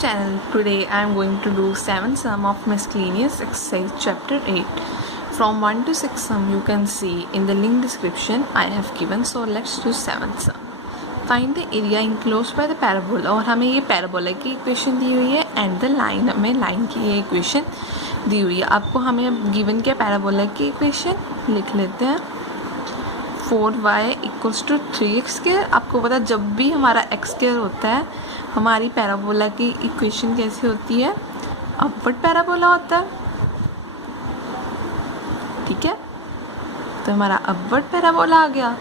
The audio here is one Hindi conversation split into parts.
channel. Today I am going to do 7 sum of miscellaneous exercise chapter 8 from 1 to 6 sum. You can see in the link description I have given. So let's do 7 sum. Find the area enclosed by the parabola. और हमें ये पैराबोला की इक्वेशन दी हुई है एंड द लाइन, हमें लाइन की ये इक्वेशन दी हुई है. आपको हमें गिवन क्या पैराबोला की इक्वेशन लिख लेते हैं. 4y equals to 3x square. आपको पता जब भी हमारा x स्क्वायर होता है हमारी पैराबोला की इक्वेशन कैसी होती है, अपवर्ड पैराबोला होता है. ठीक है, तो हमारा अपवर्ड पैराबोला आ गया.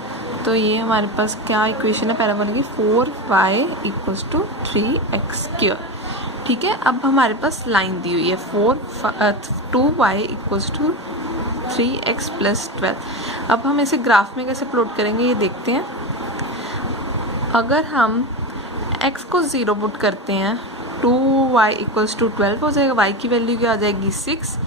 तो ये हमारे पास क्या इक्वेशन है पैराबोला की, 4y equals to 3x square. ठीक है, अब हमारे पास लाइन दी हुई है 2y equals to 3x plus 12. अब हम इसे ग्राफ में कैसे प्लॉट करेंगे ये देखते हैं. अगर हम x को 0 पुट करते हैं 2y इक्वल्स टू 12 हो जाएगा. y की वैल्यू क्या आ जाएगी 6.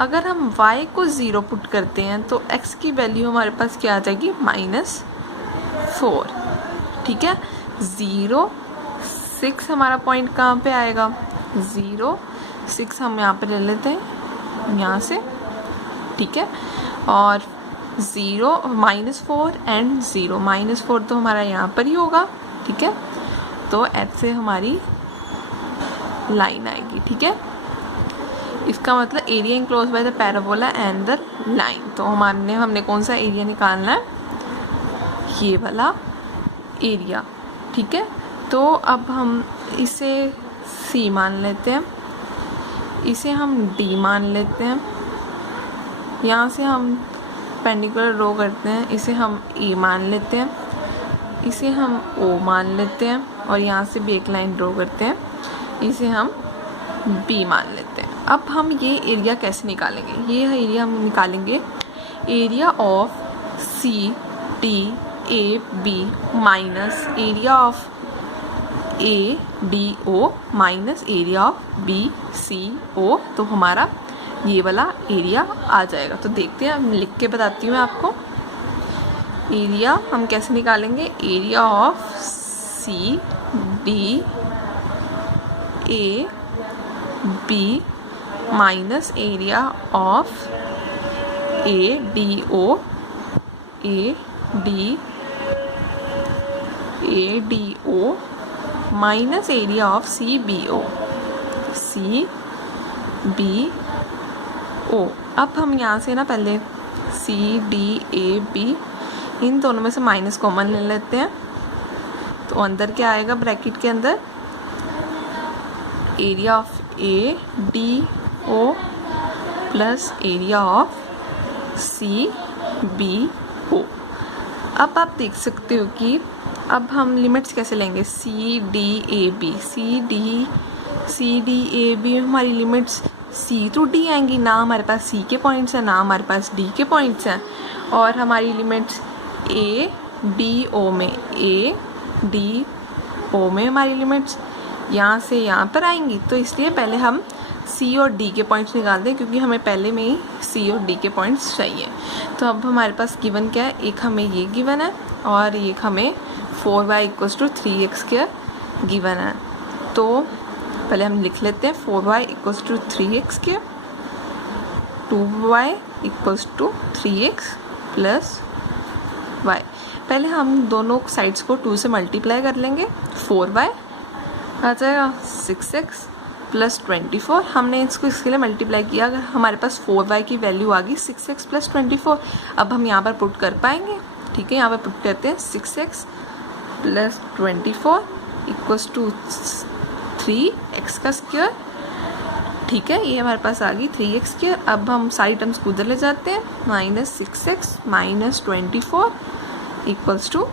अगर हम y को 0 पुट करते हैं तो x की वैल्यू हमारे पास क्या आ जाएगी -4. ठीक है, 0 6 हमारा पॉइंट कहाँ पे आएगा, 0 6 हम यहाँ पे ले लेते हैं यहाँ से. ठीक है, और 0 -4 एंड 0 -4 तो हमारा यहाँ पर ही होगा. ठीक है, तो ऐसे हमारी लाइन आएगी. ठीक है, इसका मतलब area enclose by the parabola and the line. तो हमने कौन सा एरिया निकालना है, ये वाला एरिया. ठीक है, तो अब हम इसे C मान लेते हैं, इसे हम D मान लेते हैं. यहाँ से हम पेंडिकुलर ड्रॉ करते हैं, इसे हम E मान लेते हैं, इसे हम O मान लेते हैं, और यहाँ से भी एक लाइन ड्रॉ करते हैं, इसे हम B मान लेते हैं. अब हम ये एरिया कैसे निकालेंगे, ये एरिया हम निकालेंगे area of CDAB minus area of ADO minus area of BCO. तो हमारा ये वाला एरिया आ जाएगा. तो देखते हैं, मैं लिख के बताती हूँ आपको. एरिया हम कैसे निकालेंगे, area of CDAB minus area of ADO minus area of CBO. अब हम यहाँ से ना पहले CDAB इन दोनों में से माइनस कॉमन ले लेते हैं. तो अंदर क्या आएगा, ब्रैकेट के अंदर area of ADO plus area of CBO. अब आप देख सकते हो कि अब हम लिमिट्स कैसे लेंगे. CDAB हमारी लिमिट्स C टू D आएंगी. ना हमारे पास C के पॉइंट्स हैं, ना हमारे पास D के पॉइंट्स हैं. और हमारी लिमिट्स ADO में हमारी लिमिट्स यहाँ से यहाँ पर आएंगी. तो इसलिए पहले हम C और D के पॉइंट्स निकालते हैं, क्योंकि हमें पहले में ही C और D के पॉइंट्स चाहिए. तो अब हमारे पास गिवन क्या है, एक हमें ये गिवन है और एक हमें 4y equals to 3x square given है. तो पहले हम लिख लेते हैं 4y equals to 3x square, 2y equals to 3x plus y. पहले हम दोनों साइड्स को 2 से मल्टीप्लाई कर लेंगे. 4y आ जाएगा 6x प्लस 24. हमने इसको इसके लिए मल्टीप्लाई किया. अगर हमारे पास 4y की वैल्यू आ गई 6x प्लस 24. अब हम यहाँ पर पुट कर पाएंगे. ठीक है, यहाँ पर पुट करते हैं 6x plus 24 equals to 3x का स्क्वायर. ठीक है, ये हमारे पास आ गई 3x स्क्वायर. अब हम सारी टर्म्स को उधर ले जाते हैं, -6x माइनस 24 इक्वल्स टू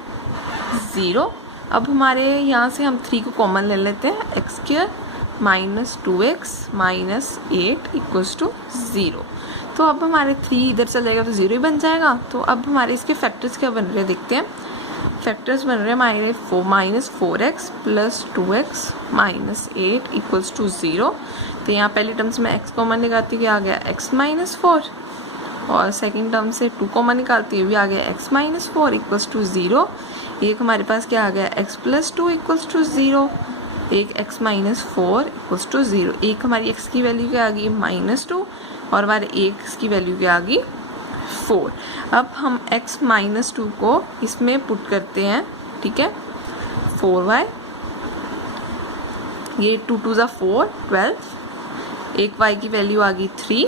0. अब हमारे यहाँ से हम 3 को कॉमन ले लेते हैं, x square minus 2x minus 8 equals to 0. तो अब हमारे 3 इधर चल जाएगा तो 0 ही बन जाएगा. तो अब हमारे इसके फैक्टर्स क्या बन रहे हैं देखते हैं. फैक्टर्स बन रहे हैं हमारे -4x plus 2x minus 8 equals to 0. तो यहाँ पहली टर्म्स में x कॉमन निकालती है, आ गया x माइनस 4, और सेकेंड टर्म से 2 कॉमन निकालती है, भी आ गया x माइनस 4 इक्वल्स टू 0. एक हमारे पास क्या आ गया x प्लस 2 इक्वल्स टू 0. एक x माइनस 4 इक्वल्स टू 0। एक हमारी x की वैल्यू क्या आ गई -2 और हमारे x की वैल्यू क्या आ गई 4। अब हम x माइनस 2 को इसमें पुट करते हैं, ठीक है। 4y, ये 2 2 ज़ा 4 12, एक y की वैल्यू आ गई 3।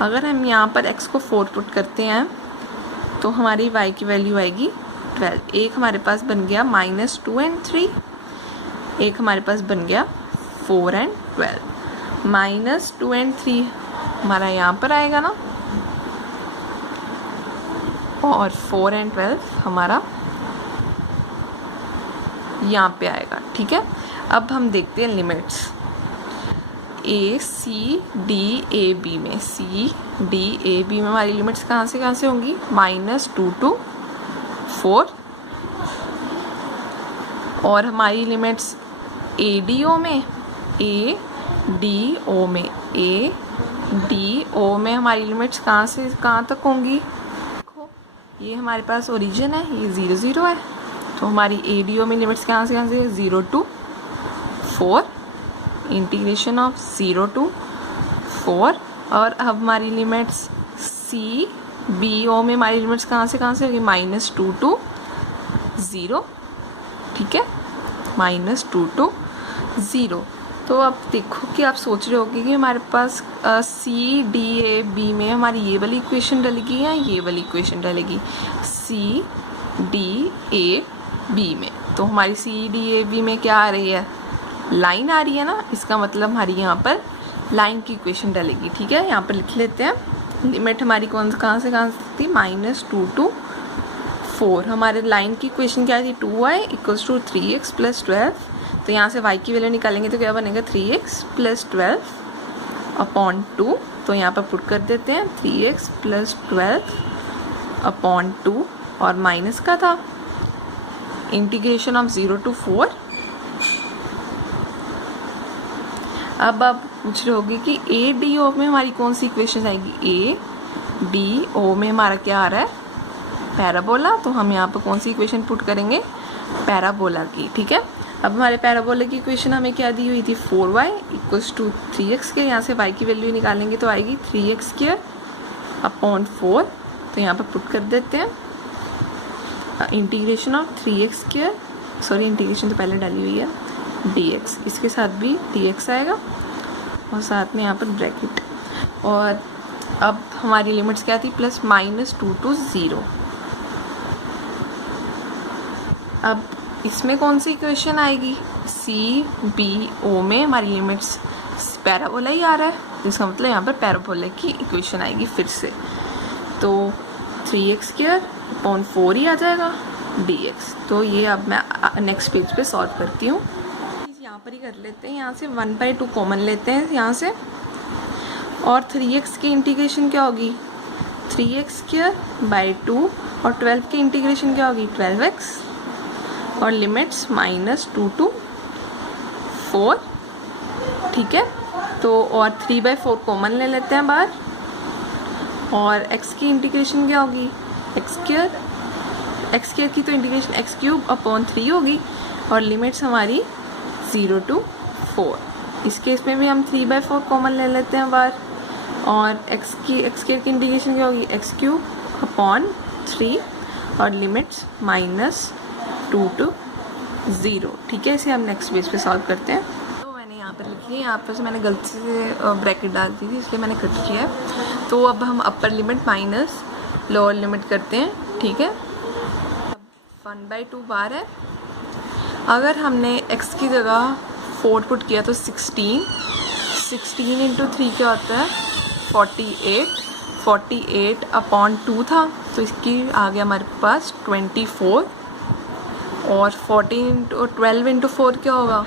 अगर हम यहाँ पर x को 4 पुट करते हैं तो हमारी y की वैल्यू आएगी 12। एक हमारे पास बन गया -2 and 3, एक हमारे पास बन गया 4 and 12। -2 and 3 हमारा यहाँ पर आएगा ना, और 4 and 12 हमारा यहाँ पे आएगा, ठीक है। अब हम देखते हैं limits A C D A B में। सी डी ए बी में हमारी लिमिट्स कहाँ से होंगी, -2 to 4, और हमारी लिमिट्स ए डी ओ में, ए डी ओ में, ए डी ओ में हमारी लिमिट्स कहाँ से कहाँ तक होंगी। देखो ये हमारे पास ओरिजिन है, ये 0 0 है, तो हमारी ए डी ओ में लिमिट्स कहाँ से 0 to 4, इंटीग्रेशन ऑफ 0 to 4। और अब हमारी लिमिट्स सी बी ओ में हमारी लिमिट्स कहाँ से होगी, -2 to 0, ठीक है, -2 to 0। तो अब देखो कि आप सोच रहे होगे कि हमारे पास सी डी ए बी में हमारी ये वाली इक्वेशन डलेगी या ये वाली इक्वेशन डलेगी। सी डी ए बी में तो हमारी सी डी ए बी में क्या आ रही है, लाइन आ रही है ना, इसका मतलब हमारी यहाँ पर लाइन की इक्वेशन डलेगी, ठीक है। यहाँ पर लिख लेते हैं लिमिट हमारी कहाँ से थी, -2 to 4। हमारे लाइन की इक्वेशन क्या थी, 2y इक्वल्स टू 3x + 12। तो यहाँ से y की वैल्यू निकालेंगे तो क्या बनेगा, 3x + 12 अपॉन 2। तो यहाँ पर पुट कर देते हैं 3x + 12 अपॉन 2, और माइनस का था इंटीग्रेशन ऑफ 0 to 4। अब आप पूछ रहे होगे कि ए डी ओ में हमारी कौन सी इक्वेशन आएगी। ए डी ओ में हमारा क्या आ रहा है, पैराबोला। तो हम यहाँ पर कौन सी इक्वेशन पुट करेंगे, पैराबोला की, ठीक है। अब हमारे पैराबोला की इक्वेशन हमें क्या दी हुई थी, 4y इक्वल्स टू 3x के। यहाँ से y की वैल्यू निकालेंगे तो आएगी 3x² अपॉन 4। तो यहाँ पर पुट कर देते हैं integration of 3x², sorry integration तो पहले डाली हुई है, dx, इसके साथ भी dx आएगा और साथ में यहाँ पर ब्रैकेट। और अब हमारी लिमिट्स क्या थी, +-2 to 0। अब इसमें कौन सी इक्वेशन आएगी, सी बी ओ में हमारी लिमिट्स पैराबोला ही आ रहा है, इसका मतलब यहाँ पर पैराबोला की इक्वेशन आएगी फिर से। तो 3x² अपॉन 4 ही आ जाएगा dx। तो ये अब मैं नेक्स्ट पेज पे सॉल्व करती हूँ, यहाँ पर ही कर लेते हैं। यहाँ से 1/2 कॉमन लेते हैं यहाँ से, और 3x की इंटीग्रेशन क्या होगी, 3x²/2, और 12 की इंटीग्रेशन क्या होगी, 12x, और लिमिट्स -2 to 4, ठीक है। तो और 3/4 कॉमन ले लेते हैं बाहर, और x की इंटीग्रेशन क्या होगी, x² की तो इंटीग्रेशन x³ अपॉन 3 होगी, और लिमिट्स हमारी 0 to 4। इस केस में भी हम 3/4 कॉमन ले लेते हैं बाहर, और x² की इंटीग्रेशन क्या होगी, x³ अपॉन 3, और लिमिट्स -2 to 0, ठीक है। इसे हम नेक्स्ट पेज पे सॉल्व करते हैं। तो मैंने यहाँ पर लिखी है, यहाँ पर से मैंने गलती से ब्रैकेट डाल दी थी इसलिए मैंने कट किया है। तो अब हम upper limit minus lower limit करते हैं, ठीक है। 1/2 बार है, अगर हमने x की जगह 4 पुट किया तो 16 × 3 क्या होता है, 48 अपॉन 2 था, तो इसकी आ गया हमारे पास 24, और 12 × 4 क्या होगा,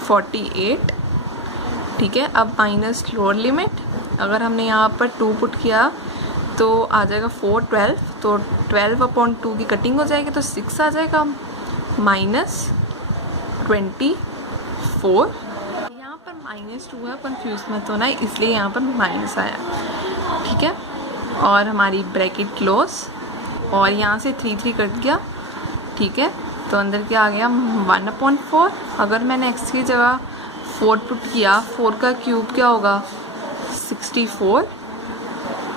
48, ठीक है। अब माइनस लोअर लिमिट, अगर हमने यहाँ पर 2 पुट किया तो आ जाएगा 4 12, तो 12 अपॉन 2 की कटिंग हो जाएगी तो 6 आ जाएगा, -24। यहाँ पर -2 है, कंफ्यूज मत होना, इसलिए यहाँ पर माइनस आया, ठीक है। और हमारी ब्रैकेट क्लोज, और यहाँ से 3 3 कट गया, ठीक है। तो अंदर क्या आ गया 1/4। अगर मैंने x की जगह 4 पुट किया, 4 का क्यूब क्या होगा 64,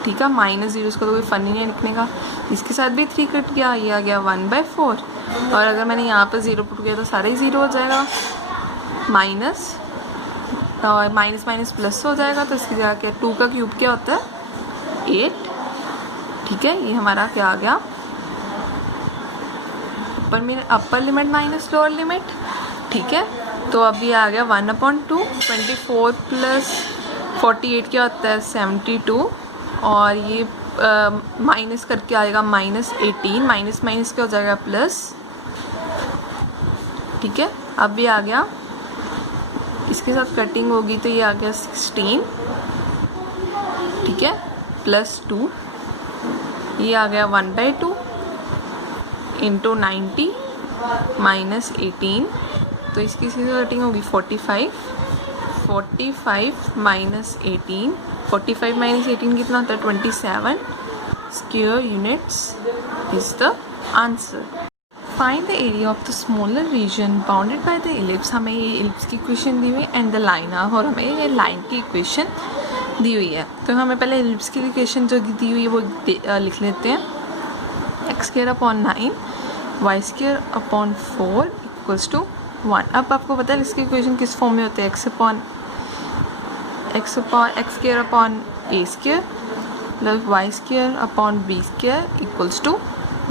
ठीक है। -0 इसका तो कोई फन ही नहीं लिखने का। इसके साथ भी 3 कट गया, ये आ गया 1/4। और अगर मैंने यहाँ पर 0 पुट किया तो सारा ही 0 हो जाएगा, माइनस और माइनस प्लस हो जाएगा। तो इसकी जगह क्या 2 का क्यूब क्या होता है 8, ठीक है। ये हमारा क्या आ गया upper limit minus lower limit, ठीक है। तो अब ये आ गया 1/2। 24 प्लस 48 क्या होता है 72, और ये माइनस करके आएगा -18, माइनस क्या हो जाएगा प्लस, ठीक है। अब ये आ गया, इसके साथ कटिंग होगी तो ये आ गया 16, ठीक है, +2, ये आ गया 1/2 इंटू 90 -18, तो इसकी कटिंग होगी 45 माइनस 18, 45 माइनस 18 कितना होता है 27 square units is the answer. Find the area of the smaller region bounded by the ellipse. हमें ये इलिप्स की इक्वेशन दी हुई है एंड द लाइन, और हमें ये लाइन की इक्वेशन दी हुई है। तो हमें पहले इलिप्स की इक्वेशन जो दी हुई है वो लिख लेते हैं। x²/9 y²/4 = 1। अब आपको पता है इसकी इक्वेशन किस फॉर्म में होते हैं, x² प्लस y² =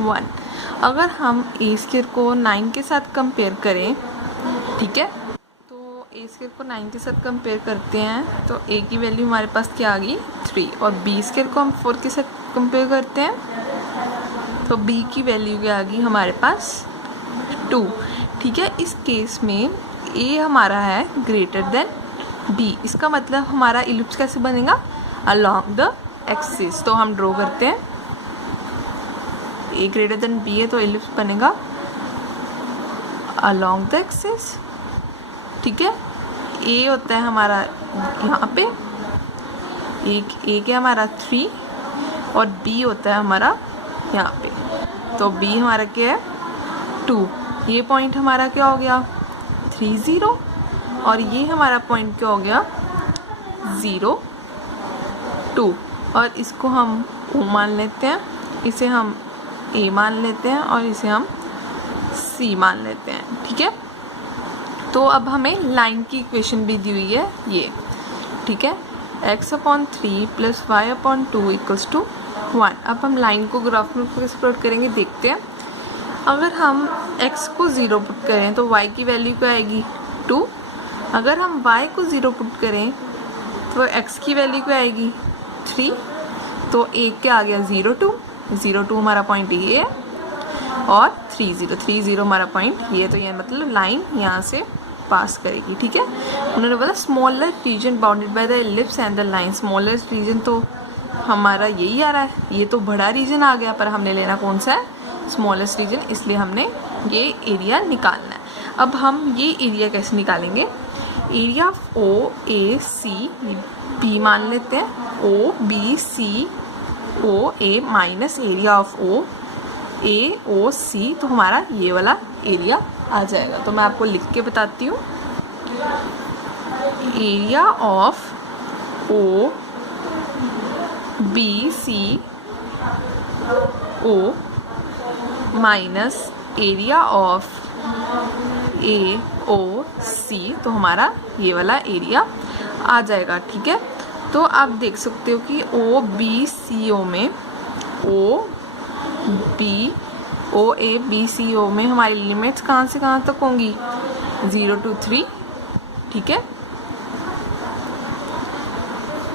1। अगर हम a² को 9 के साथ कंपेयर करें, ठीक है, तो a² को 9 के साथ कंपेयर करते हैं तो a की वैल्यू हमारे पास क्या आ गई 3, और b² को हम 4 के साथ कंपेयर करते हैं तो b की वैल्यू क्या आ गई हमारे पास 2, ठीक है। इस केस में a हमारा है ग्रेटर देन b, इसका मतलब हमारा इलिप्स कैसे बनेगा अलोंग द एक्सिस। तो हम ड्रॉ करते हैं, a ग्रेटर देन b है तो इलिप्स बनेगा अलोंग द एक्सिस, ठीक है। a होता है हमारा यहाँ पे, a क्या हमारा 3 और b होता है हमारा यहाँ पे, तो b हमारा क्या है 2। ये पॉइंट हमारा क्या हो गया 3 0, और ये हमारा पॉइंट क्या हो गया 0 2, और इसको हम o मान लेते हैं, इसे हम a मान लेते हैं और इसे हम c मान लेते हैं, ठीक है। तो अब हमें लाइन की इक्वेशन भी दी हुई है ये, ठीक है, x/3 प्लस y/2 = 1। अब हम लाइन को ग्राफ में कैसे प्लॉट करेंगे देखते हैं। अगर हम x को 0 पुट करें तो y की वैल्यू क्या आएगी 2, अगर हम y को 0 पुट करें तो x की वैल्यू क्या आएगी 3, तो एक क्या आ गया 0 2 हमारा पॉइंट ये है, और 3 0 हमारा पॉइंट ये, तो ये मतलब लाइन यहाँ से पास करेगी, ठीक है। उन्होंने बोला smaller region bounded by the ellipse and the line. Smaller region तो हमारा यही आ रहा है, ये तो बड़ा रीजन आ गया, पर हमने लेना कौन सा है स्मॉलेस्ट रीजन, इसलिए हमने ये एरिया निकालना है। अब हम ये एरिया कैसे निकालेंगे, area of O A C B मान लेते हैं, O B C O A minus area of O A O C, तो हमारा ये वाला एरिया आ जाएगा। तो मैं आपको लिख के बताती हूँ, area of O B C O minus area of A O C, तो हमारा ये वाला एरिया आ जाएगा, ठीक है। तो आप देख सकते हो कि ओ बी सी ओ में ओ ए बी सी ओ में हमारी लिमिट्स कहाँ से कहाँ तक होंगी 0 to 3, ठीक है।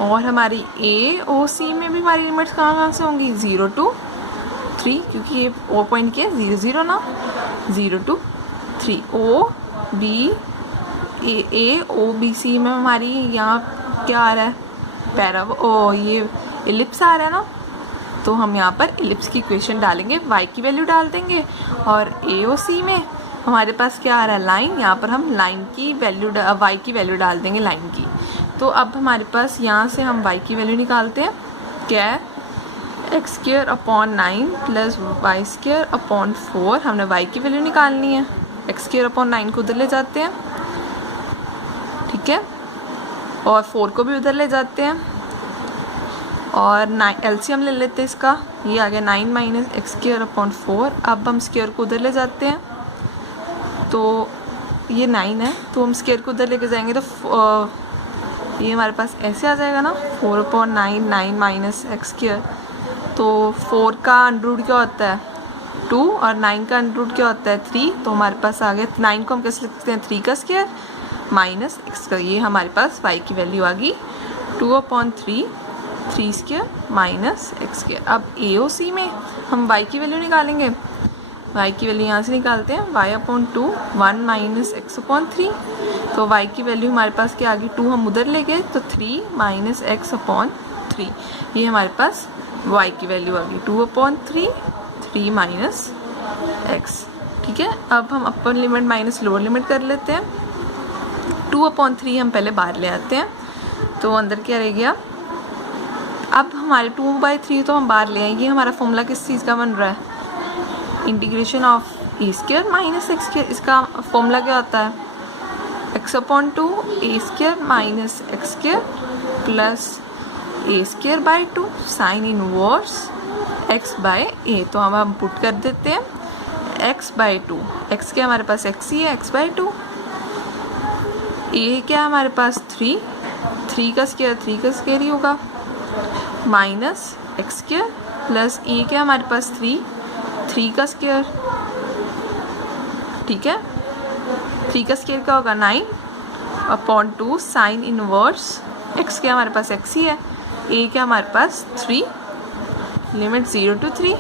और हमारी ए ओ सी में भी हमारी लिमिट्स कहाँ से होंगी 0 to 3, क्योंकि ये ओ पॉइंट क्या है 0 0 ना, 0 to 3। O B A O B C में हमारी यहाँ क्या आ रहा है ये इलिप्स आ रहा है ना, तो हम यहाँ पर इलिप्स की इक्वेशन डालेंगे, y की वैल्यू डाल देंगे, और ए ओ सी में हमारे पास क्या आ रहा है लाइन, यहाँ पर हम लाइन की वैल्यू y की वैल्यू डाल देंगे लाइन की। तो अब हमारे पास यहाँ से हम y की वैल्यू निकालते हैं, क्या है x square upon 9 plus y square upon 4, हमने वाई की वैल्यू निकालनी है। एक्स स्क्वायर अपॉन 9 को उधर ले जाते हैं, ठीक है, और 4 को भी उधर ले जाते हैं, और 9 एलसीएम ले लेते हैं इसका, ये आ गया 9 माइनस एक्स स्क्वायर अपॉन 4। अब हम स्क्वायर को उधर ले जाते हैं, तो ये 9 है, तो हम स्क्वायर को उधर लेके जाएंगे तो ये हमारे पास ऐसे आ जाएगा ना, 4/9, 9 माइनस एक्स स्क्वायर। तो 4 का अंडर क्या होता है 2 और 9 का अंडर क्या होता है 3, तो हमारे पास आ गया 9 को हम कैसे लिख सकते हैं 3 का स्क्वायर माइनस एक्स का, ये हमारे पास y की वैल्यू आ गई 2/3, 3 स्क्वायर माइनस एक्स स्क्वायर। अब AOC में हम y की वैल्यू निकालेंगे, y की वैल्यू यहाँ से निकालते हैं, y/2 1 माइनस x/3, तो y की वैल्यू हमारे पास क्या आ गई 2 हम उधर ले गए तो 3 माइनस x/3, ये हमारे पास y की वैल्यू आ गई 2/3, 3 माइनस x, ठीक है। अब हम upper limit minus lower limit कर लेते हैं। 2/3 हम पहले बाहर ले आते हैं, तो अंदर क्या रह गया, अब हमारे 2/3 तो हम बाहर ले आएंगे, हमारा फॉर्मूला किस चीज़ का बन रहा है, integration of a square minus x square. इसका फॉर्मूला क्या होता है x/2 a square minus x square plus a square by 2 sine inverse x by a. तो हम पुट कर देते हैं x/2, x क्या हमारे पास x ही है, x/2, ए क्या हमारे पास 3 का स्क्वायर ही होगा माइनस एक्स स्क्वायर प्लस ए क्या हमारे पास 3 का स्क्वायर, ठीक है, 3 का स्क्वायर क्या होगा 9/2 साइन इनवर्स x क्या हमारे पास x ही है, ए क्या हमारे पास 3, लिमिट 0 to 3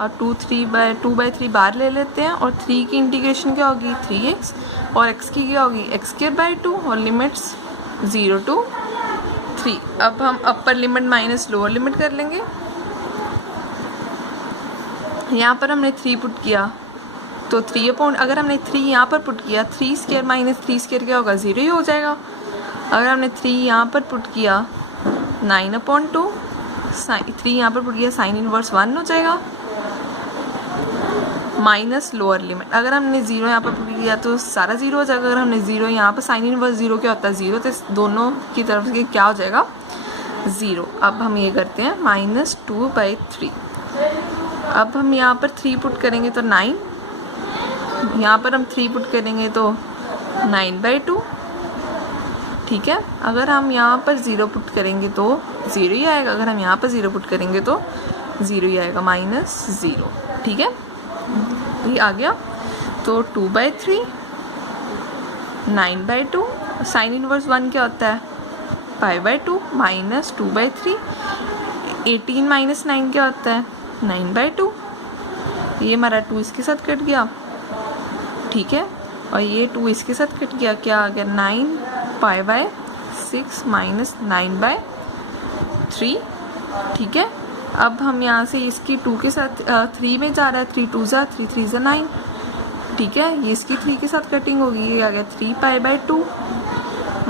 और 2/3 बाहर ले लेते हैं, और 3 की इंटीग्रेशन क्या होगी 3x, और x की क्या होगी x²/2 और लिमिट्स 0 to 3। अब हम upper limit minus lower limit कर लेंगे। यहाँ पर हमने 3 पुट किया तो 3 अगर हमने 3 यहाँ पर पुट किया 3 स्क्वायर माइनस 3 स्क्वायर क्या होगा 0 ही हो जाएगा। अगर हमने 3 यहाँ पर पुट किया 9/2, 3 यहाँ पर पुट किया साइन इनवर्स 1 हो जाएगा माइनस लोअर लिमिट। अगर हमने 0 यहाँ पर पुट किया तो सारा 0 हो जाएगा। अगर हमने 0 यहाँ पर साइन इनवर्स 0 क्या होता है 0, तो दोनों की तरफ से क्या हो जाएगा 0। अब हम ये करते हैं -2/3। अब हम यहाँ पर 3 पुट करेंगे तो 9, यहाँ पर हम 3 पुट करेंगे तो 9/2, ठीक है। अगर हम यहाँ पर 0 पुट करेंगे तो 0 ही आएगा, अगर हम यहाँ पर 0 पुट करेंगे तो 0 ही आएगा -0, ठीक है, ये आ गया। तो 2/3, 9/2, साइन इनवर्स 1 क्या होता है π/2 माइनस 2/3, 18 माइनस 9 क्या होता है 9/2, ये हमारा 2 इसके साथ कट गया, ठीक है, और ये 2 इसके साथ कट गया, क्या आ गया 9 π/6 माइनस 9/3, ठीक है। अब हम यहाँ से इसकी 2 के साथ 3 में जा रहा है, 3 2 जा 3 3 जा 9, ठीक है, ये इसकी 3 के साथ कटिंग होगी, ये आ गया 3 π/2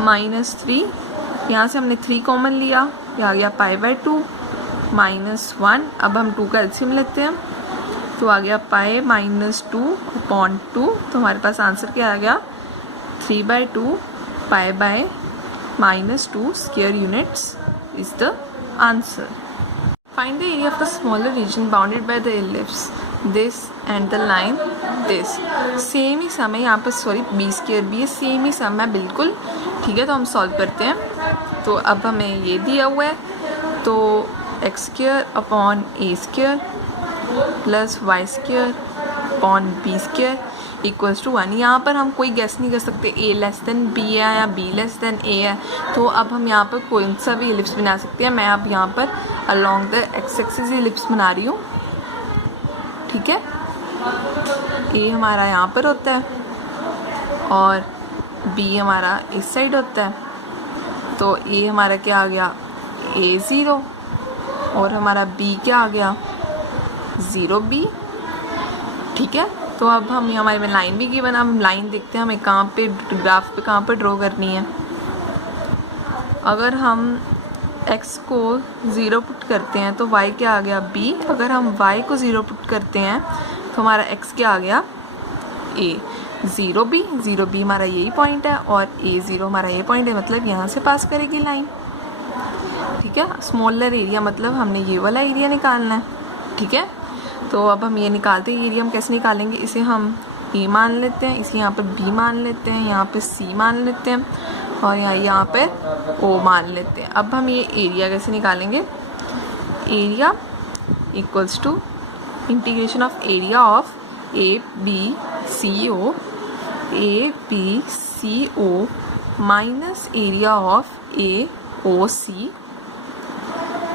माइनस 3, यहाँ से हमने 3 कॉमन लिया, ये आ गया π/2 माइनस 1। अब हम 2 का एलसीएम लेते हैं तो आ गया π-2/2, तो हमारे पास आंसर क्या आ गया 3/2 π/-2 square units is the answer. Find the area of the smaller region bounded by the ellipse this and the line this। Same ही सम है यहाँ पर, सॉरी b² भी है, सेम ही सम है बिल्कुल, ठीक है। तो हम सॉल्व करते हैं। तो अब हमें ये दिया हुआ है, तो x²/a² plus y² upon b² equals to 1। यहाँ पर हम कोई गेस नहीं कर सकते a लेस देन b है या b लेस देन a है, तो अब हम यहाँ पर कोई सा भी एलिप्स बना सकते हैं। मैं अब यहाँ पर along the x axis ellipse बना रही हूँ, ठीक है। a हमारा यहाँ पर होता है और b हमारा इस साइड होता है, तो a हमारा क्या आ गया a0 और हमारा b क्या आ गया 0b, ठीक है। तो अब हम हमारे में लाइन भी गिवन, अब हम लाइन देखते हैं हमें कहाँ पे ग्राफ पे कहाँ पर ड्रॉ करनी है। अगर हम x को 0 पुट करते हैं तो y क्या आ गया b। अगर हम y को 0 पुट करते हैं तो हमारा x क्या आ गया a। 0 b हमारा यही पॉइंट है और a0 हमारा ये पॉइंट है, मतलब यहाँ से पास करेगी लाइन। ठीक है, स्मॉलर एरिया मतलब हमने ये वाला एरिया निकालना है। ठीक है, तो अब हम ये निकालते हैं। एरिया हम कैसे निकालेंगे, इसे हम a मान लेते हैं, इसे यहाँ पर b मान लेते हैं, यहाँ पे c मान लेते हैं और यहाँ पे o मान लेते हैं। अब हम ये एरिया कैसे निकालेंगे, area equals to integration of area of ABCO minus area of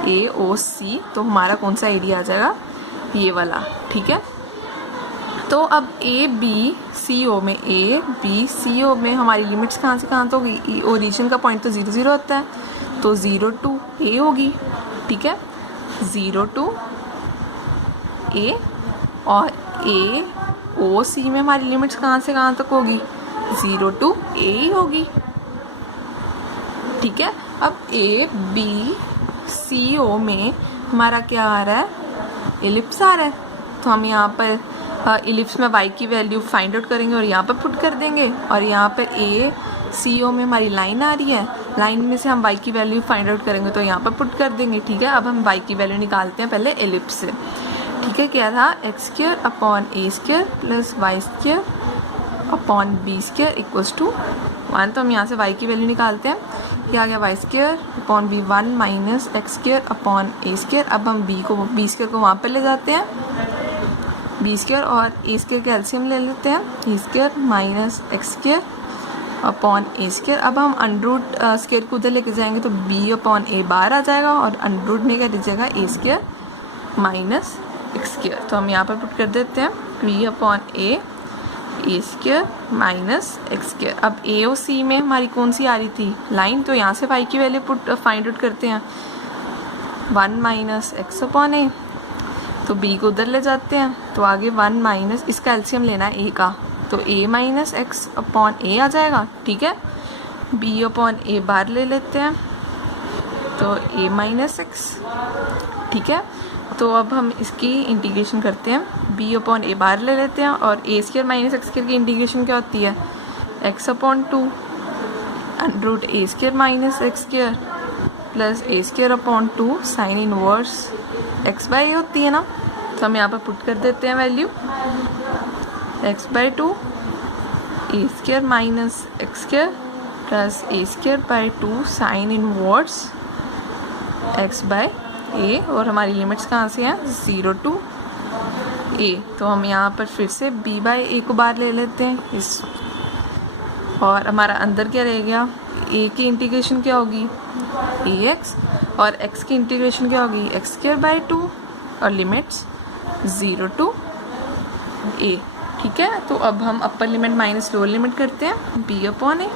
AOC। तो हमारा कौन सा एरिया आ जाएगा, ये वाला। ठीक है, तो अब ABCO में हमारी लिमिट्स कहाँ से कहाँ तो होगी, ओरिजिन का पॉइंट तो 0 0 होता है, तो 0 to A होगी। ठीक है, 0 to A और AOC में हमारी लिमिट्स कहाँ से कहाँ तक होगी, 0 to A ही होगी। ठीक है, अब ABCO में हमारा क्या आ रहा है, एलिप्स आ रहा है, तो हम यहाँ पर एलिप्स में y की वैल्यू फाइंड आउट करेंगे और यहाँ पर पुट कर देंगे। और यहाँ पर ACO में हमारी लाइन आ रही है, लाइन में से हम y की वैल्यू फाइंड आउट करेंगे तो यहाँ पर पुट कर देंगे। ठीक है, अब हम y की वैल्यू निकालते हैं पहले एलिप्स से। ठीक है, क्या था, x² upon a² plus y² upon b² equals to 1। तो हम यहाँ से y की वैल्यू निकालते हैं, क्या आ गया, y² upon b 1 minus x² upon a²। अब हम b² को वहाँ पर ले जाते हैं, b² और a² के एलसीएम ले लेते हैं, a² minus x² upon a²। अब हम अंडरूट स्क्वायर को उधर लेके जाएंगे तो b अपॉन a बाहर आ जाएगा और अंडरूट में क्या दीजिएगा, a² माइनस x²। तो हम यहाँ पर पुट कर देते हैं b upon a minus x²। अब AOC में हमारी कौन सी आ रही थी, लाइन, तो यहाँ से y की वैल्यू फाइंड आउट करते हैं, 1 माइनस x अपॉन a। तो b को उधर ले जाते हैं तो आगे 1 माइनस, इसका एलसीएम लेना है a का, तो a minus x upon a आ जाएगा। ठीक है, b अपॉन a बार ले लेते हैं तो a माइनस x। ठीक है, तो अब हम इसकी इंटीग्रेशन करते हैं, b अपॉन a बार ले लेते हैं और a² माइनस x² की इंटीग्रेशन क्या होती है, x upon 2 under root a² minus x² plus a² upon 2 sine inverse x by a होती है ना। तो हम यहाँ पर पुट कर देते हैं value, x by 2 a² minus x² plus a² by 2 sine inverse x by a। और हमारी लिमिट्स कहाँ से हैं, 0 to a। तो हम यहाँ पर फिर से b बाई a को बाहर ले लेते हैं इस, और हमारा अंदर क्या रह गया, a की इंटीग्रेशन क्या होगी ax और x की इंटीग्रेशन क्या होगी, x² बाई 2 और लिमिट्स 0 to a। ठीक है, तो अब हम upper limit minus lower limit करते हैं, b अपॉन a।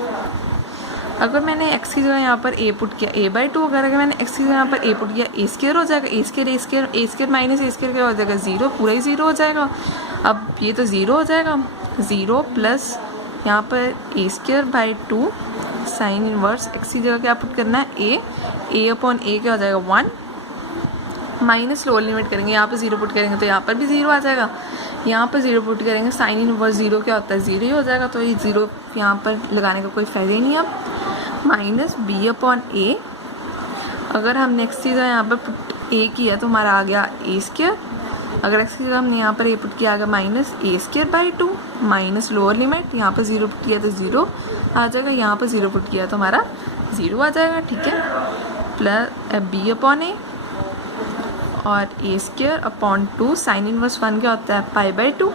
अगर मैंने x की जगह यहाँ पर a पुट किया a बाई 2, अगर मैंने x की जगह यहाँ पर a पुट किया a² हो जाएगा, a² माइनस a² क्या हो जाएगा, 0, पूरा ही 0 हो जाएगा। अब ये तो 0 हो जाएगा, 0 प्लस यहाँ पर a² by 2 sine inverse x की जगह क्या पुट करना है, a अपॉन a क्या हो जाएगा 1 माइनस लोअर लिमिट करेंगे, यहाँ पर 0 पुट करेंगे तो यहाँ पर भी 0 आ जाएगा, यहाँ पर 0 पुट करेंगे साइन इनवर्स 0 क्या होता है, 0 ही हो जाएगा। तो ये 0 यहाँ पर लगाने का कोई फ़ायदा ही नहीं। अब माइनस b अपॉन a, अगर हमने x की जगह यहाँ पर पुट a किया तो हमारा आ गया a², अगर x की जगह हमने यहाँ पर a पुट किया आ गया minus a² by 2 minus lower limit, यहाँ पर 0 पुट किया तो 0 आ जाएगा, यहाँ पर 0 पुट किया तो हमारा 0 आ जाएगा। ठीक है, प्लस b अपॉन a और a² अपॉन 2 साइन इनवर्स 1 क्या होता है, pi by 2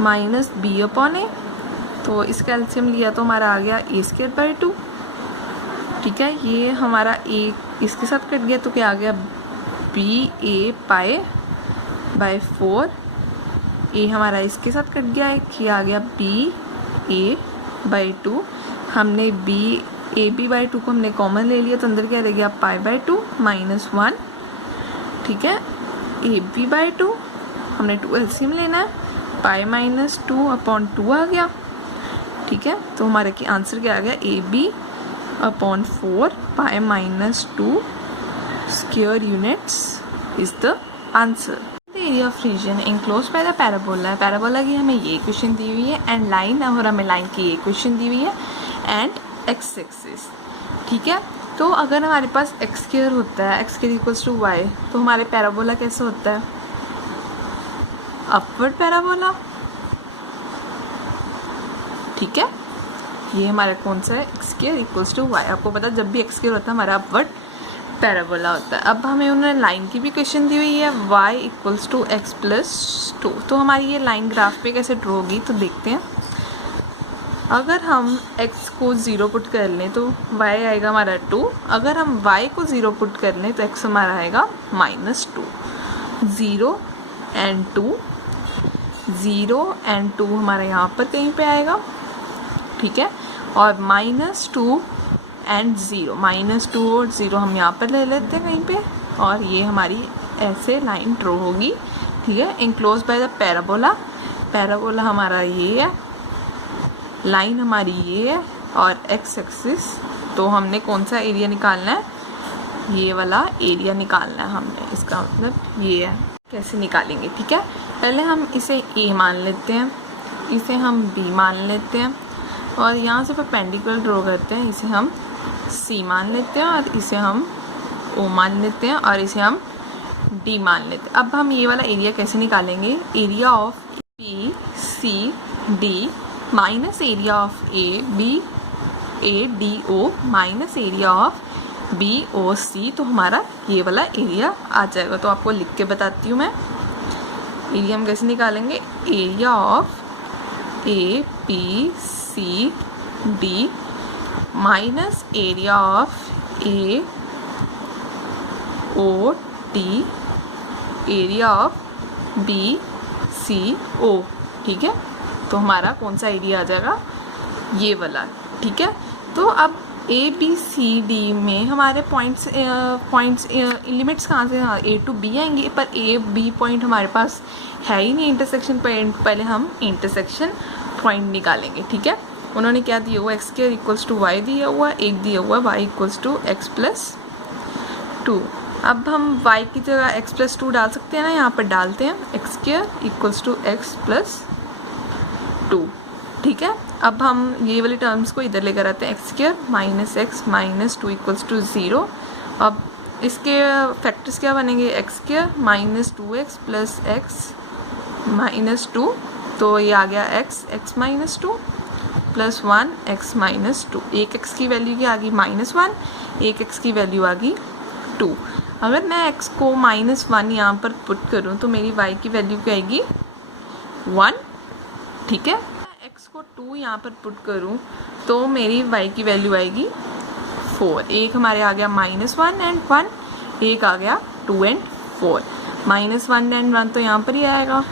minus b upon a। तो इसका एलसीएम लिया तो हमारा आ गया a² बाई 2। ठीक है, ये हमारा a इसके साथ कट गया तो क्या आ गया, b a pi by 4, a हमारा इसके साथ कट गया, ये आ गया b a बाई 2। हमने a b बाई 2 को हमने कॉमन ले लिया तो अंदर क्या रह गया, पाई बाई 2 माइनस 1। ठीक है, ए बी बाई 2 हमने 2 एलसीएम लेना है, पाई माइनस 2 अपॉन 2 आ गया। ठीक है, तो हमारे की आंसर क्या आ गया, a b upon 4 pi minus 2 square units is the answer. The area of region enclosed by the parabola, parabola की हमें ये इक्वेशन दी हुई है एंड लाइन, और हमें लाइन की ये इक्वेशन दी हुई है एंड एक्स एक्सिस। ठीक है, तो अगर हमारे पास एक्स स्क्वायर होता है, x square equals to y, तो हमारे पैराबोला कैसे होता है? Upward parabola. ठीक है, ये हमारा कौन सा है? X square equals to y. आपको पता है जब भी एक्स स्क्वायर होता है हमारा अपवर्ड पैराबोला होता है। अब हमें उन्होंने लाइन की भी क्वेश्चन दी हुई है, y equals to x plus 2। तो हमारी ये लाइन ग्राफ पे कैसे ड्रॉ होगी, तो देखते हैं। अगर हम x को 0 पुट कर लें तो y आएगा हमारा 2। अगर हम y को 0 पुट कर लें तो x हमारा आएगा -2। 0 एंड 2, 0 एंड 2 हमारा यहाँ पर कहीं पे आएगा। ठीक है, और -2 एंड 0, -2 और 0 हम यहाँ पर ले लेते हैं कहीं पे, और ये हमारी ऐसे लाइन ड्रॉ होगी। ठीक है, enclose by the parabola. Parabola हमारा ये है, लाइन हमारी ये है, और एक्स एक्सिस। तो हमने कौन सा एरिया निकालना है? ये वाला एरिया निकालना है हमने। इसका मतलब ये है। कैसे निकालेंगे? ठीक है, पहले हम इसे ए मान लेते हैं, इसे हम बी मान लेते हैं, और यहाँ से परपेंडिकुलर ड्रॉ करते हैं। इसे हम सी मान लेते हैं, और इसे हम ओ मान लेते हैं, और इसे हम डी मान लेते हैं। अब हम ये वाला एरिया कैसे निकालेंगे? Area of B C D minus area of A B A D O minus area of B O C. तो हमारा ये वाला एरिया आ जाएगा। तो आपको लिख के बताती हूँ मैं। एरिया हम कैसे निकालेंगे? Area of A B C D minus area of A O T area of B C O. ठीक है, तो हमारा कौन सा एरिया आ जाएगा? ये वाला। ठीक है, तो अब ए बी सी डी में हमारे पॉइंट्स लिमिट्स कहाँ से? हाँ, ए टू बी आएंगे, पर ए बी पॉइंट हमारे पास है ही नहीं इंटरसेक्शन पॉइंट। पहले हम इंटरसेक्शन पॉइंट निकालेंगे। ठीक है, उन्होंने क्या दिया हुआ? X square equals to y दिया हुआ, एक दिया हुआ y equals to x plus 2। अब हम y की जगह x प्लस 2 डाल सकते हैं ना, यहाँ पर डालते हैं x square equals to x plus 2। ठीक है, अब हम ये वाली टर्म्स को इधर लेकर आते हैं, x square minus x minus 2 equals to 0। अब इसके फैक्टर्स क्या बनेंगे? X square minus 2x plus x minus 2, तो ये आ गया x माइनस 2 प्लस 1 x माइनस 2। एक x की वैल्यू क्या आ गई? -1, एक x की वैल्यू आ गई 2। अगर मैं x को -1 यहाँ पर पुट करूँ तो मेरी y की वैल्यू क्या आएगी? 1। ठीक है, x को 2 यहाँ पर पुट करूँ तो मेरी y की वैल्यू आएगी 4। एक हमारे आ गया -1 एंड 1, एक आ गया 2 एंड 4। -1 एंड 1 तो यहाँ पर ही आएगा,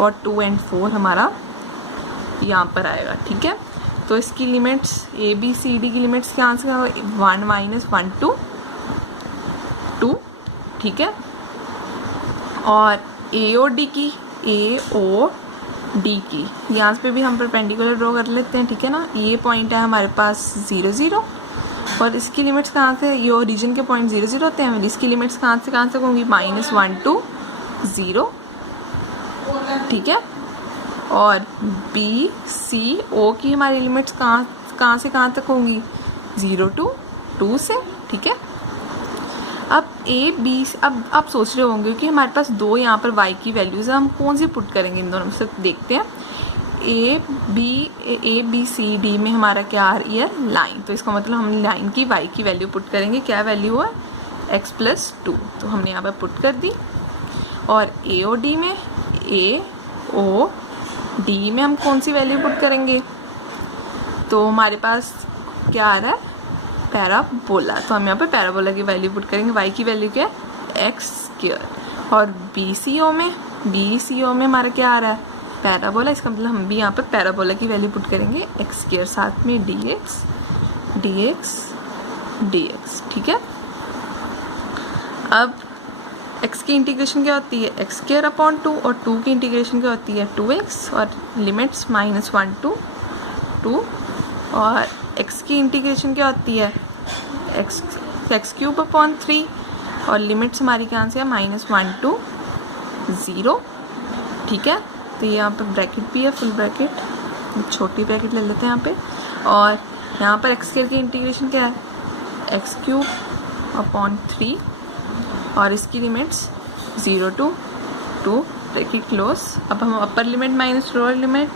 और 2 एंड 4 हमारा यहाँ पर आएगा। ठीक है, तो इसकी limits A B C D की लिमिट्स क्या से 1 -1 टू 2। ठीक है, और ए ओ डी की, ए ओ डी की यहाँ पे भी हम परपेंडिकुलर ड्रॉ कर लेते हैं। ठीक है ना, ये पॉइंट है हमारे पास 0 0, और इसकी लिमिट्स कहाँ से? ये ओरिजिन के पॉइंट 0 0 होते हैं। इसकी लिमिट्स कहाँ से होंगी? -1 टू 0। ठीक है, और बी सी ओ की हमारी लिमिट्स कहाँ से कहाँ तक होंगी? 0 टू 2 से। ठीक है, अब ए बी, अब आप सोच रहे होंगे कि हमारे पास 2 यहाँ पर y की वैल्यूज़ है, हम कौन सी पुट करेंगे इन दोनों में से? देखते हैं। ए बी सी डी में हमारा क्या आ रही है? लाइन। तो इसका मतलब हम लाइन की y की वैल्यू पुट करेंगे। क्या वैल्यू है? x plus 2। तो हमने यहाँ पर पुट कर दी। और ए ओ डी में, ए ओ डी में हम कौन सी वैल्यू पुट करेंगे? तो हमारे पास क्या आ रहा है? पैराबोला। तो हम यहाँ पे पैराबोला की वैल्यू पुट करेंगे। y की वैल्यू क्या है? X square. और बी सी ओ में हमारा क्या आ रहा है? पैराबोला। इसका मतलब हम भी यहाँ पे पैराबोला की वैल्यू पुट करेंगे, एक्स स्क्वायर साथ में dx। ठीक है, अब x की इंटीग्रेशन क्या होती है? एक्स स्क्वायर अपॉन 2, और 2 की इंटीग्रेशन क्या होती है? 2x, और लिमिट्स -1 टू 2, और x की इंटीग्रेशन क्या होती है, एक्स क्यूब अपॉन 3 और लिमिट्स हमारी कहाँ से है -1 to 0। ठीक है, तो ये यहाँ पर ब्रैकेट भी है, फुल ब्रैकेट, छोटी ब्रैकेट ले लेते हैं यहाँ पे। और यहाँ पर एक्स की इंटीग्रेशन क्या है, एक्स क्यूब अपॉन 3 और इसकी लिमिट्स 0 to 2 ब्रैकेट क्लोज। अब हम upper limit minus lower limit,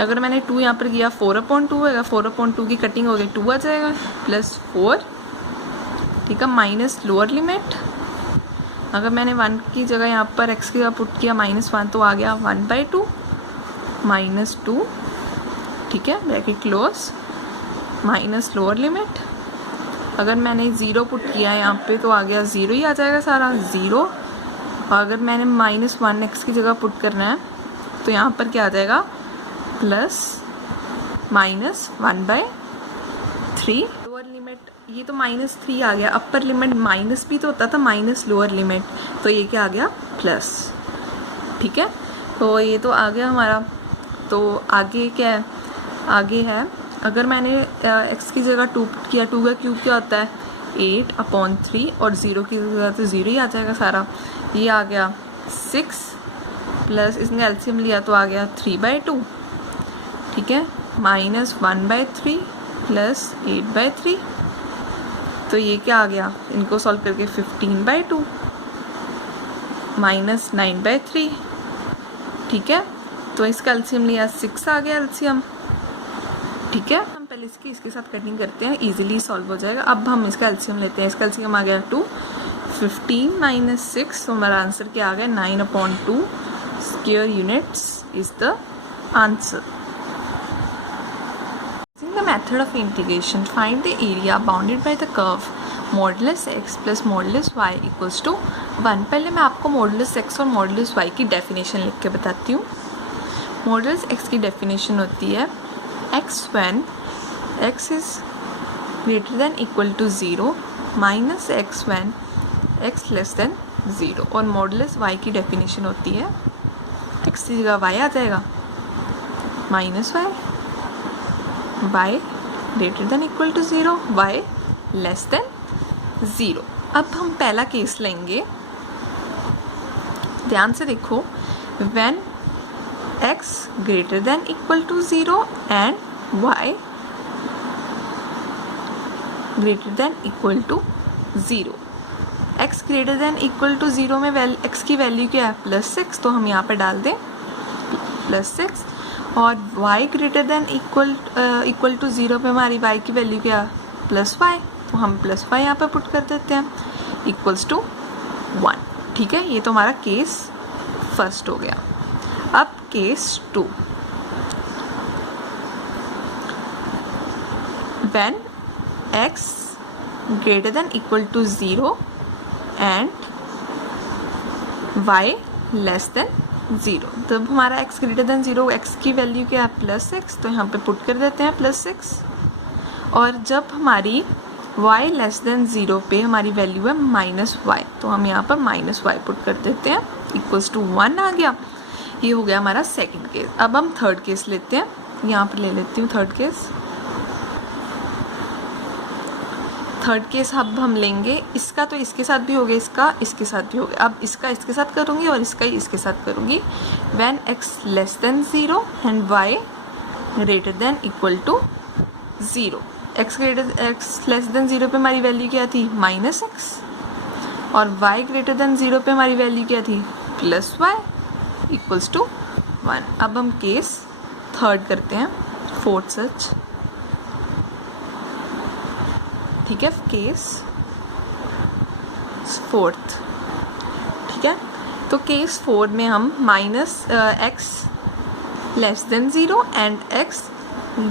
अगर मैंने 2 यहाँ पर किया 4/2 होगा, 4/2 की कटिंग हो गई 2 आ जाएगा +4। ठीक है, माइनस लोअर लिमिट, अगर मैंने 1 की जगह यहाँ पर x की जगह पुट किया -1 तो आ गया 1/2 -2। ठीक है, bracket close, minus lower limit, अगर मैंने 0 पुट किया यहाँ पे तो आ गया 0 ही आ जाएगा सारा 0। और अगर मैंने -1 x की जगह पुट करना है तो यहाँ पर क्या आ जाएगा प्लस -1/3। लोअर लिमिट, ये तो -3 आ गया, अपर लिमिट माइनस भी तो होता था माइनस लोअर लिमिट, तो ये क्या आ गया प्लस। ठीक है, तो ये तो आ गया हमारा। तो आगे क्या है, आगे है अगर मैंने x की जगह 2 पुट किया, 2 का क्यूब क्या होता है 8/3 और 0 की जगह तो 0 ही आ जाएगा सारा। ये आ गया 6 प्लस इसने एलसीएम लिया तो आ गया 3/2। ठीक है, -1/3 प्लस 8/3, तो ये क्या आ गया, इनको सॉल्व करके 15/2 -9/3। ठीक है, तो इसका एलसीएम लिया 6 आ गया एलसीएम। ठीक है, हम पहले इसके साथ कटिंग करते हैं, इजीली सॉल्व हो जाएगा। अब हम इसका एलसीएम लेते हैं, इसका एलसीएम आ गया 2, 15 - 6, तो हमारा आंसर क्या आ गया 9/2 square units is the answer. In the method of integration, find the area bounded by the curve modulus x plus modulus y equals to 1। पहले मैं आपको मॉडुलस x और मॉडुलस y की डेफिनेशन लिख के बताती हूँ। मॉडुलस x की डेफिनेशन होती है x when x is greater than equal to 0 minus x when x less than 0। और मॉडुलस y की डेफिनेशन होती है x की जगह y आ जाएगा -y, y greater than equal to 0, y less than 0। अब हम पहला केस लेंगे, ध्यान से देखो, when x greater than equal to 0 and y greater than equal to 0। x greater than equal to 0 में x की वैल्यू क्या है +6, तो हम यहाँ पे डाल दें +6। और y greater than equal to 0 पे हमारी y की वैल्यू क्या है +y, तो हम +y यहाँ पे पुट कर देते हैं इक्वल्स टू 1। ठीक है, ये तो हमारा केस फर्स्ट हो गया। अब case 2, when x greater than equal to 0 and y less than 0। तब हमारा x greater than 0, x की वैल्यू क्या है +6, तो यहाँ पे पुट कर देते हैं +6। और जब हमारी y लेस देन 0 पे हमारी वैल्यू है -y, तो हम यहाँ पर -y पुट कर देते हैं इक्वल्स टू 1 आ गया। ये हो गया हमारा सेकंड केस। अब हम थर्ड केस लेते हैं, यहाँ पर ले लेती हूँ थर्ड केस। थर्ड केस अब हम लेंगे, इसका तो इसके साथ भी हो गया, इसका इसके साथ भी हो गया। अब इसका इसके साथ करूँगी और इसका इसके साथ करूँगी। when x less than 0 and y greater than equal to 0। x less than 0 पे हमारी वैल्यू क्या थी -x और y ग्रेटर देन 0 पे हमारी वैल्यू क्या थी +y इक्वल्स टू 1। अब हम केस थर्ड करते हैं, फोर्थ सच। ठीक है, केस फोर्थ। ठीक है, तो केस 4 में हम -x less than 0 and x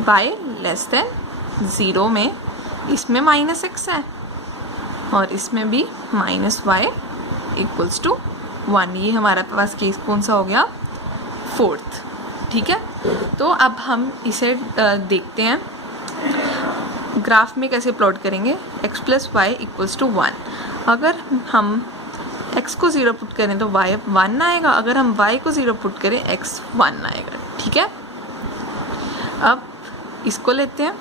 y less than 0 में, इसमें -x है और इसमें भी -y इक्वल्स टू 1। ये हमारा पास केस कौन सा हो गया फोर्थ। ठीक है, तो अब हम इसे देखते हैं ग्राफ में कैसे प्लॉट करेंगे। x plus y equals to 1। अगर हम x को 0 पुट करें तो y 1 आएगा, अगर हम y को 0 पुट करें x 1 आएगा। ठीक है, अब इसको लेते हैं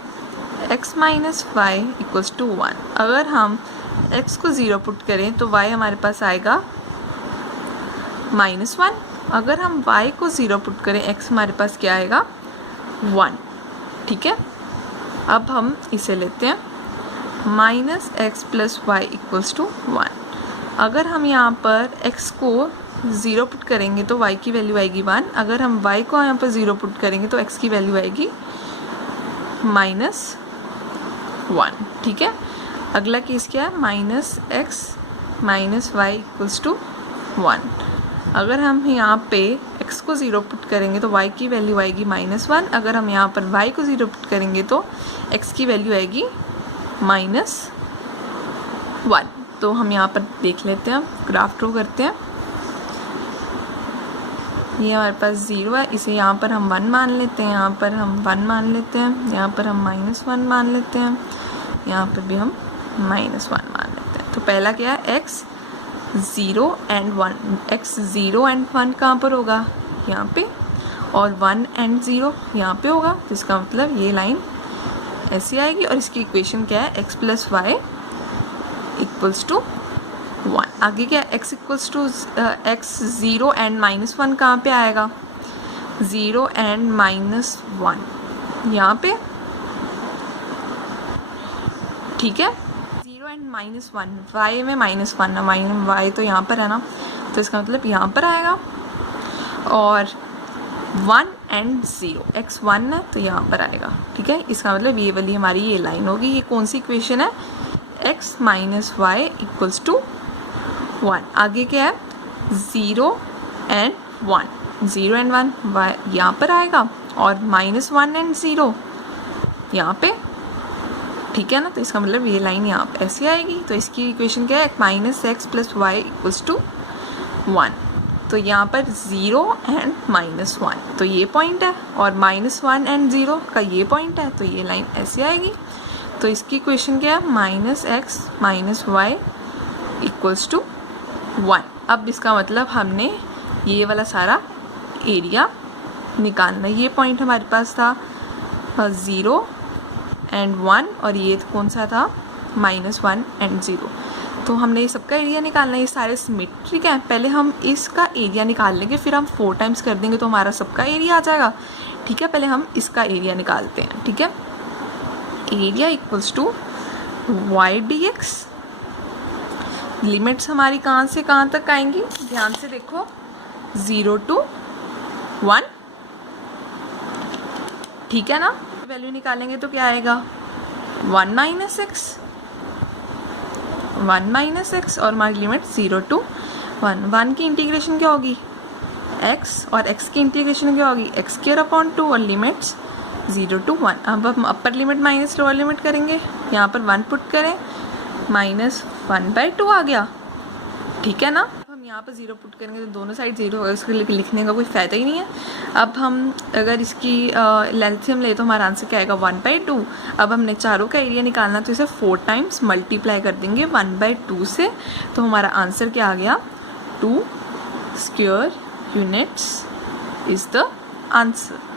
x minus y equals to 1। अगर हम x को 0 पुट करें तो y हमारे पास आएगा -1। अगर हम y को 0 पुट करें x हमारे पास क्या आएगा 1। ठीक है, अब हम इसे लेते हैं -x plus y equals to 1। अगर हम यहाँ पर x को 0 पुट करेंगे तो y की वैल्यू आएगी 1। अगर हम y को यहाँ पर 0 पुट करेंगे तो x की वैल्यू आएगी -1। ठीक है, अगला केस क्या है, -x minus y equals to 1। अगर हम यहाँ पे x को 0 पुट करेंगे तो y की वैल्यू आएगी -1। अगर हम यहाँ पर y को 0 पुट करेंगे तो x की वैल्यू आएगी -1। तो हम यहाँ पर देख लेते हैं, ग्राफ ड्रॉ करते हैं। ये हमारे पास 0 है, इसे यहाँ पर हम 1 मान लेते हैं, यहाँ पर हम 1 मान लेते हैं, यहाँ पर हम -1 मान लेते हैं, यहाँ पर भी हम -1 मान लेते हैं। तो पहला क्या है, x 0 एंड 1। x 0 एंड 1 कहाँ पर होगा, यहाँ पे, और 1 एंड 0 यहाँ पे होगा। तो इसका मतलब ये लाइन ऐसी आएगी और इसकी इक्वेशन क्या है, x plus y equals to 1। आगे क्या है, x equals to x 0 and -1 कहाँ पे आएगा, 0 एंड -1 यहाँ पे। ठीक है, 0 एंड -1, y में -1 है, y तो यहाँ पर है ना, तो इसका मतलब यहाँ पर आएगा। और 1 एंड 0, x 1 है तो यहाँ पर आएगा। ठीक है, इसका मतलब ये वाली हमारी ये लाइन होगी। ये कौन सी इक्वेशन है, x minus y equals to 1। आगे क्या है, 0 एंड 1, 0 एंड 1 y यहाँ पर आएगा और -1 एंड 0 यहाँ पे। ठीक है ना, तो इसका मतलब ये लाइन यहाँ पे ऐसी आएगी। तो इसकी इक्वेशन क्या है, -x plus y equals to 1। तो यहाँ पर 0 एंड -1 तो ये पॉइंट है, और -1 एंड 0 का ये पॉइंट है, तो ये लाइन ऐसी आएगी। तो इसकी इक्वेशन क्या है, -x minus y equals to 1। अब इसका मतलब हमने ये वाला सारा एरिया निकालना। ये पॉइंट हमारे पास था 0 एंड 1, और ये कौन सा था, -1 एंड 0। तो हमने ये सबका एरिया निकालना है, ये सारे सिमेट्रिक हैं। पहले हम इसका एरिया निकाल लेंगे, फिर हम 4 टाइम्स कर देंगे तो हमारा सबका एरिया आ जाएगा। ठीक है, पहले हम इसका एरिया निकालते हैं। ठीक है, area equals to y d x. Limits हमारी कहाँ से कहाँ तक आएंगी, ध्यान से देखो, 0 to 1। ठीक है ना, वैल्यू निकालेंगे तो क्या आएगा, 1 माइनस एक्स, और हमारी लिमिट 0 to 1। 1 की इंटीग्रेशन क्या होगी, x, और x की इंटीग्रेशन क्या होगी, x²/2, और लिमिट्स 0 to 1। अब हम upper limit minus lower limit करेंगे, यहाँ पर 1 पुट करें, -1/2 आ गया। ठीक है ना, हम यहाँ पर 0 पुट करेंगे तो दोनों साइड 0 होगा, इसको लिखने का कोई फ़ायदा ही नहीं है। अब हम अगर इसकी एलसीएम ले तो हमारा आंसर क्या आएगा, 1/2। अब हमने चारों का एरिया निकालना, तो इसे 4 टाइम्स मल्टीप्लाई कर देंगे 1/2 से, तो हमारा आंसर क्या आ गया, 2 square units is the answer.